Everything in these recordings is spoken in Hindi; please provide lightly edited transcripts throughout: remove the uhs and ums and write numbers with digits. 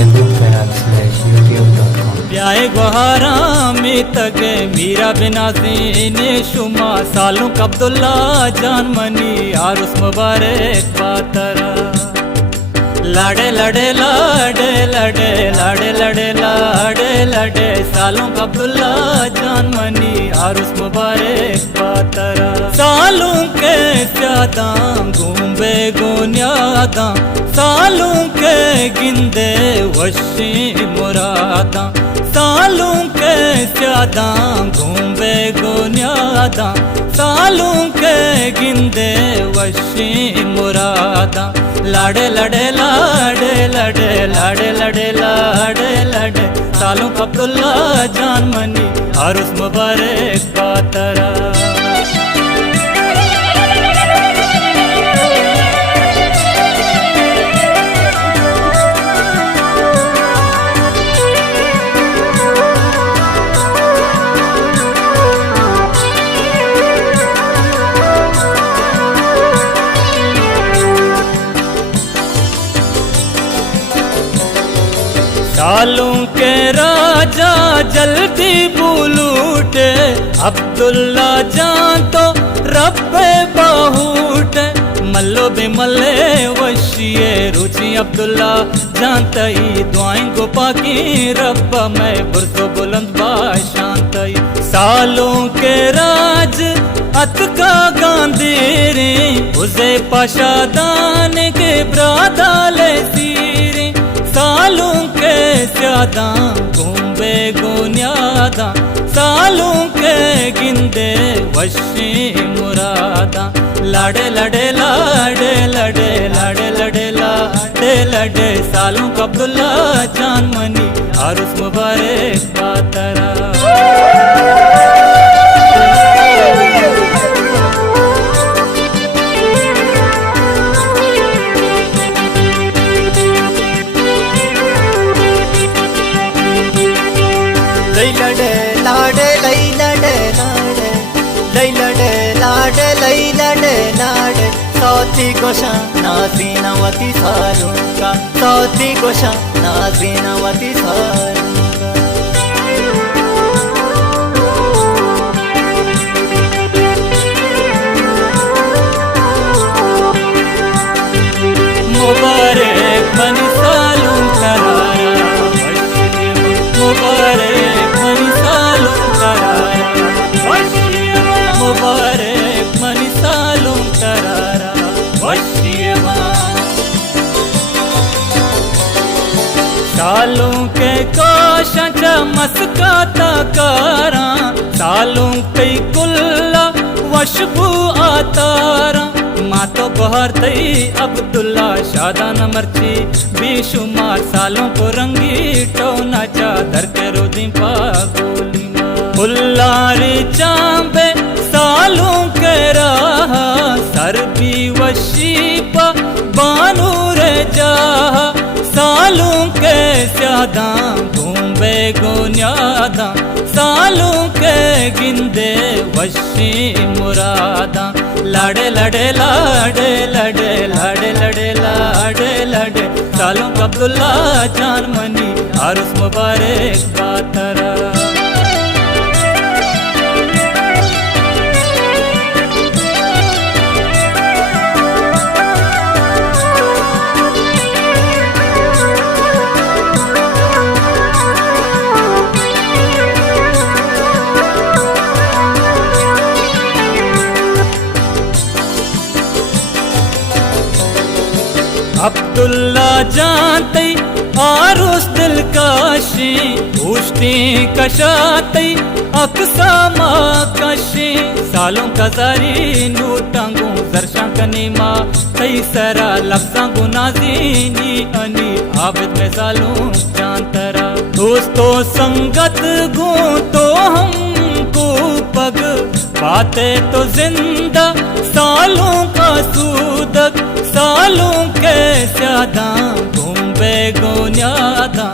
महबूब@youtube.com। ब्याहे गुहारा में तगे मीरा बिना सीने शुमा सालों का अब्दुल्ला जान मनी आरुस मुबारक पातरा लाडे लाडे लाडे लाडे लाडे लाडे लाडे लाडे सालों का अब्दुल्ला जान मनी आरुस मुबारक पातरा सालों के स्यादाम घूमे गोन्यादा सालों के गिंदे वशी मुरादा सालों के स्यादाम घूमे गोन्यादा सालों के गिंदे वशी मुरादा लाडे लाडे लाडे लाडे लाडे लाडे लाडे लाडे सालों का अब्दुल्ला जान मनी आरुस मुबारक पातरा सालों के राजा जल्दी बुलूटे अब्दुल्ला जान तो रब्बे बाहूटे मल्लो बेमल्ले वशिए रुचि अब्दुल्ला जानतई दुआएं को पाकी रब्बा मैं बुरसो बुलंद बाशांतई सालों के राज अतका गांधीरी उसे पाशा दान के ब्रादाले सीरी सालों के स्यादा घूमे गोन्यादा सालों के गिंदे वशी मुरादा लाडे लाडे लाडे लाडे लाडे लाडे लाडे लाडे सालों का अब्दुल्ला जान मनी आरुस मुबारक पातरा लैलडे लाडे लैलडे लाडे लैलडे लाडे लैलडे लाडे सौती गोशा नाजीनवती सालूंगा सौती गोशा नाजीनवती सालूंगा मुबारक मनी सालों करारा मुबारक मनी सालों करारा मुबारक मनी सालों करारा वशियमा सालों के कोशा मस्काता कारा सालों कई कुल्ला वशबू आतारा माँ तो बहार तई अब्दुल्ला शादान मर्ची बेशुमार सालों को रंगी टोना चादर के रोदी पागोली मुल्लारी चांबे सालों के रहा सरबी वशीपा बानूर जहा सालों के स्यादा घूमे गोन्यादा सालों के गिंदे वशी मुरादा लाडे लाडे लाडे लाडे लाडे लाडे लाडे लाडे सालों का अब्दुल्ला जान मनी आरुस मुबारक पातरा अब्दुल्ला जानते आरुस दिल काशी पूछती कशाते अक्सा माँ काशी सालों का जारी नूटांगू जरशा कनीमा कई सरा लफ्जा गुनाजीनी अनी आबिद में सालों जानतरा दोस्तों संगत गो तो हमको पग बातें तो जिंदा सालों का सूदक सालों के स्यादा घूमे गोन्यादा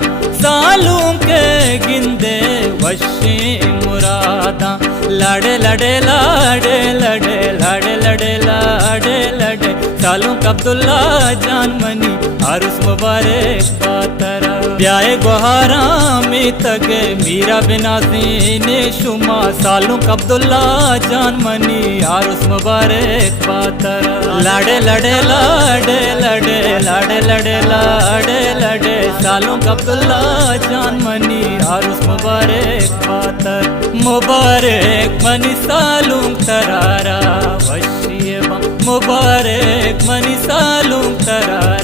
सालों के गिंदे वशी मुरादा लाडे लाडे लाडे लाडे लाडे लाडे लाडे लाडे शालुक अब्दुल्ला जान मनी आरुस मुबारक बातरा ब्याह गुहारा में तगे मीरा बिना ने शुमा शालुक अब्दुल्ला जान मनी आरुस मुबारक बातरा लाडे लड़े लाडे लड़े लाडे लड़े लाडे लड़े शालुक अब्दुल्ला जान मनी आरुस मुबारक बातर मुबारक मनी शालुक तरारा वशियबा मुबारक मनी शालुक तरारा